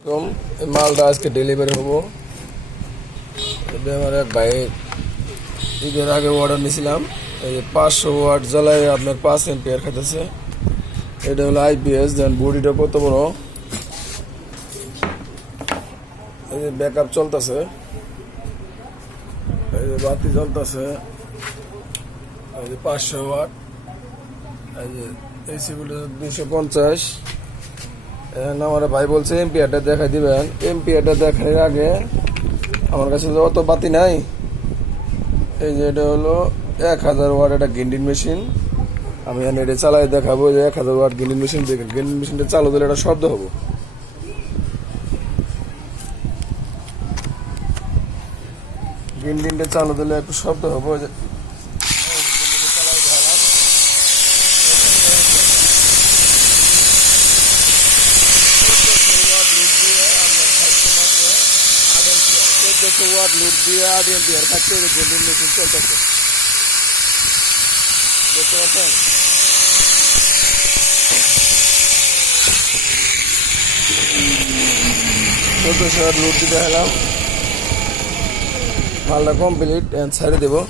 এরকম মালটা আজকে ডেলিভারি হবো। আমার এক ভাই ঈদের আগে অর্ডার নিয়েছিলাম। এই যে 500 ওয়াট জ্বালায় আপনার 5 এম্পিয়ার খাইতেছে। এটা হলো আইপিএস। দেন বডিটা কত বড়, এই যে ব্যাকআপ চলতেছে, এই যে বাতি জ্বলতেছে, এই যে 500 ওয়াট, এই যে এসি গুলো 250। এখন আমার ভাই বলছে এম্পিয়ারটা দেখাই দিবেন। এম্পিয়ারটা দেখানোর আগে আমার কাছে তো অত বাতি নাই। এই যে এটা হলো 1000 ওয়াট একটা গ্রিন্ডিং মেশিন। আমি এটা চালাই দেখাবো যে 1000 ওয়াট গ্রিন্ডিং মেশিন। দেখেন গ্রিন্ডিং মেশিনটা চালু দিলে একটা শব্দ হবো। গ্রিন্ডিংটা চালু দিলে একটু শব্দ হবো। ওয়াট লোড দিয়ে 8 এম্পিয়ার খাচ্ছে। গ্রিন্ডিং মেশিন চলতেছে, দেখতে পাচ্ছেন। 1400 ওয়াট লোড দিতে হলাম। মালটা কমপ্লিট, ছাড়ে দেবো।